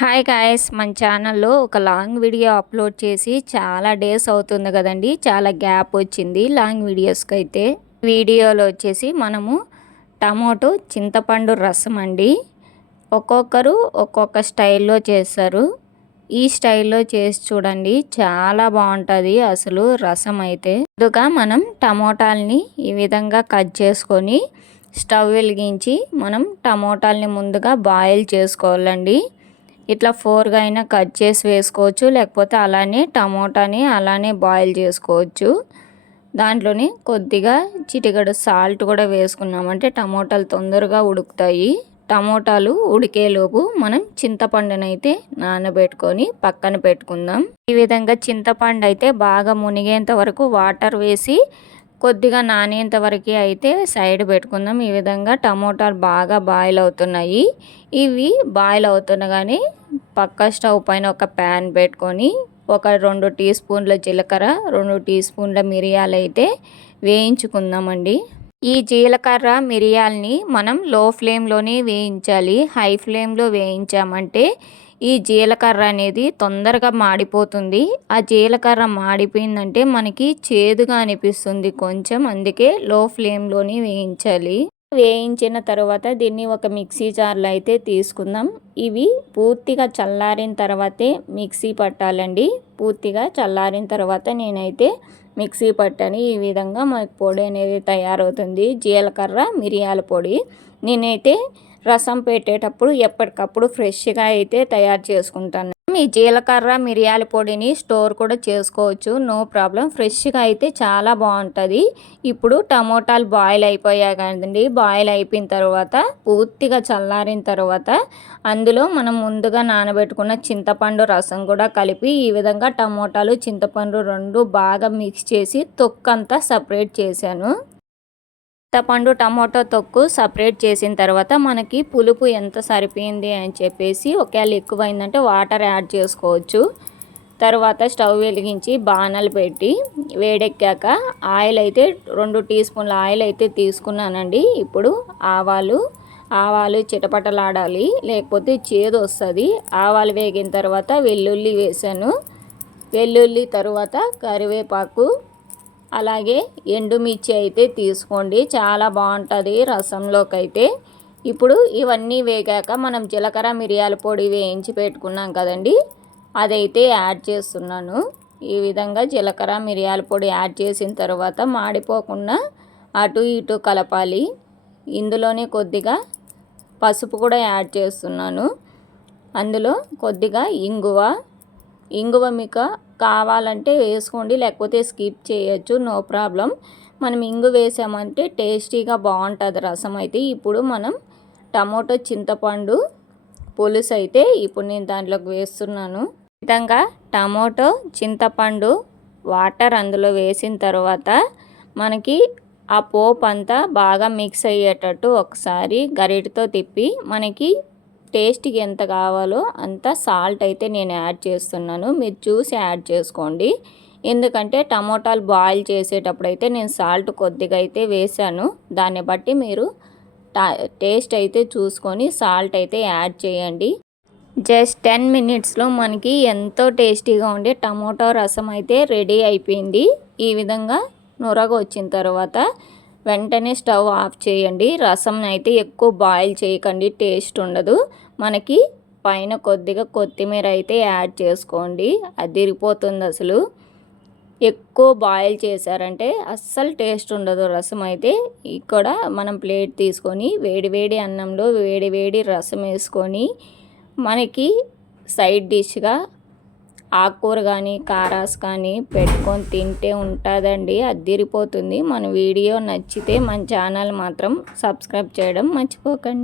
Hi guys మన ఛానల్లో ఒక లాంగ్ వీడియో అప్లోడ్ చేసి చాలా డేస్ అవుతుంది కదండి. చాలా గ్యాప్ వచ్చింది లాంగ్ వీడియోస్కి అయితే. వీడియోలో వచ్చేసి మనము టమోటో చింతపండు రసం అండి. ఒక్కొక్కరు ఒక్కొక్క స్టైల్లో చేస్తారు. ఈ స్టైల్లో చేసి చూడండి చాలా బాగుంటుంది అసలు రసం అయితే. ముందుగా మనం టమోటాలని ఈ విధంగా కట్ చేసుకొని స్టవ్ వెలిగించి మనం టమోటాలని ముందుగా బాయిల్ చేసుకోవాలండి. ఇట్లా ఫోర్గా అయినా కట్ చేసి వేసుకోవచ్చు లేకపోతే అలానే టమోటాని అలానే బాయిల్ చేసుకోవచ్చు. దాంట్లోనే కొద్దిగా చిటికడు సాల్ట్ కూడా వేసుకున్నామంటే టమోటాలు తొందరగా ఉడుకుతాయి. టమోటాలు ఉడికేలోపు మనం చింతపండునైతే అయితే నానబెట్టుకొని పక్కన పెట్టుకుందాం. ఈ విధంగా చింతపండు అయితే బాగా మునిగేంత వరకు వాటర్ వేసి కొద్దిగా నానేంత వరకు అయితే సైడ్ పెట్టుకుందాం. ఈ విధంగా టమోటాలు బాగా బాయిల్ అవుతున్నాయి. ఇవి బాయిల్ అవుతుండగానే పక్క స్టవ్ పైన ఒక ప్యాన్ పెట్టుకొని ఒక రెండు టీ స్పూన్ల జీలకర్ర రెండు టీ స్పూన్ల మిరియాలు అయితే వేయించుకుందామండి. ఈ జీలకర్ర మిరియాలని మనం లో ఫ్లేమ్లోనే వేయించాలి. హై ఫ్లేమ్లో వేయించామంటే ఈ జీలకర్ర అనేది తొందరగా మాడిపోతుంది. ఆ జీలకర్ర మాడిపోయిందంటే మనకి చేదుగా అనిపిస్తుంది కొంచెం. అందుకే లో ఫ్లేమ్లోనే వేయించాలి. వేయించిన తర్వాత దీన్ని ఒక మిక్సీ జార్లో అయితే తీసుకుందాం. ఇవి పూర్తిగా చల్లారిన తర్వాతే మిక్సీ పట్టాలండి. పూర్తిగా చల్లారిన తర్వాత నేనైతే మిక్సీ పట్టాను ఈ విధంగా మాకు పొడి అనేది తయారవుతుంది. జీలకర్ర మిరియాల పొడి. నేనైతే రసం పెట్టేటప్పుడు ఎప్పటికప్పుడు ఫ్రెష్గా అయితే తయారు చేసుకుంటాను. మీ జీలకర్ర మిరియాల పొడిని స్టోర్ కూడా చేసుకోవచ్చు. No problem. ఫ్రెష్గా అయితే చాలా బాగుంటుంది. ఇప్పుడు టమోటాలు బాయిల్ అయిపోయాయి కదండి. బాయిల్ అయిపోయిన తర్వాత పూర్తిగా చల్లారిన తర్వాత అందులో మనం ముందుగా నానబెట్టుకున్న చింతపండు రసం కూడా కలిపి ఈ విధంగా టమోటాలు చింతపండు రెండు బాగా మిక్స్ చేసి తొక్కంతా సపరేట్ చేశాను. చింతపండు టమాటో తొక్కు సపరేట్ చేసిన తర్వాత మనకి పులుపు ఎంత సరిపోయింది అని చెప్పేసి ఒకవేళ ఎక్కువైందంటే వాటర్ యాడ్ చేసుకోవచ్చు. తర్వాత స్టవ్ వెలిగించి బాణలు పెట్టి వేడెక్కాక ఆయిల్ అయితే రెండు టీ స్పూన్ల ఆయిల్ అయితే తీసుకున్నానండి. ఇప్పుడు ఆవాలు ఆవాలు చిటపటలాడాలి లేకపోతే చేదు వస్తుంది. ఆవాలు వేగిన తర్వాత వెల్లుల్లి వేసాను. వెల్లుల్లి తర్వాత కరివేపాకు అలాగే ఎండుమిర్చి అయితే తీసుకోండి. చాలా బాగుంటుంది రసంలోకి అయితే ఇప్పుడు ఇవన్నీ వేగాక మనం జీలకర్ర మిరియాల పొడి వేయించి పెట్టుకున్నాం కదండి. అదైతే యాడ్ చేస్తున్నాను. ఈ విధంగా జీలకర్ర మిరియాల పొడి యాడ్ చేసిన తర్వాత మాడిపోకుండా అటు ఇటు కలపాలి. ఇందులోనే కొద్దిగా పసుపు కూడా యాడ్ చేస్తున్నాను. అందులో కొద్దిగా ఇంగువ ఇంగువ మీకు కావాలంటే వేసుకోండి లేకపోతే స్కిప్ చేయొచ్చు నో ప్రాబ్లం. మనం ఇంగు వేసామంటే టేస్టీగా బాగుంటుంది రసం అయితే. ఇప్పుడు మనం టమోటో చింతపండు పులుసు అయితే ఇప్పుడు నేను దాంట్లోకి వేస్తున్నాను. విధంగా టమోటో చింతపండు వాటర్ అందులో వేసిన తర్వాత మనకి ఆ పోపు అంతా బాగా మిక్స్ అయ్యేటట్టు ఒకసారి గరిటతో తిప్పి మనకి టేస్ట్కి ఎంత కావాలో అంత సాల్ట్ అయితే నేను యాడ్ చేస్తున్నాను. మీరు చూసి యాడ్ చేసుకోండి. ఎందుకంటే టమోటాలు బాయిల్ చేసేటప్పుడు అయితే నేను సాల్ట్ కొద్దిగా అయితే వేసాను. దాన్ని బట్టి మీరు టేస్ట్ అయితే చూసుకొని సాల్ట్ అయితే యాడ్ చేయండి. జస్ట్ టెన్ మినిట్స్లో మనకి ఎంతో టేస్టీగా ఉండే టమోటో రసం అయితే రెడీ అయిపోయింది. ఈ విధంగా నొరగ వచ్చిన తర్వాత వెంటనే స్టవ్ ఆఫ్ చేయండి. రసం అయితే ఎక్కువ బాయిల్ చేయకండి. టేస్ట్ ఉండదు. మనకి పైన కొద్దిగా కొత్తిమీర అయితే యాడ్ చేసుకోండి. అది తిరిగిపోతుంది అసలు. ఎక్కువ బాయిల్ చేశారంటే అస్సలు టేస్ట్ ఉండదు రసం అయితే. ఇక్కడ మనం ప్లేట్ తీసుకొని వేడివేడి అన్నంలో వేడివేడి రసం వేసుకొని మనకి సైడ్ డిష్గా ఆకుకూర కానీ కారాస్ కానీ పెట్టుకొని తింటే ఉంటుందండి. అద్దిరిపోతుంది. మన వీడియో నచ్చితే మన ఛానల్ మాత్రం సబ్స్క్రైబ్ చేయడం మర్చిపోకండి.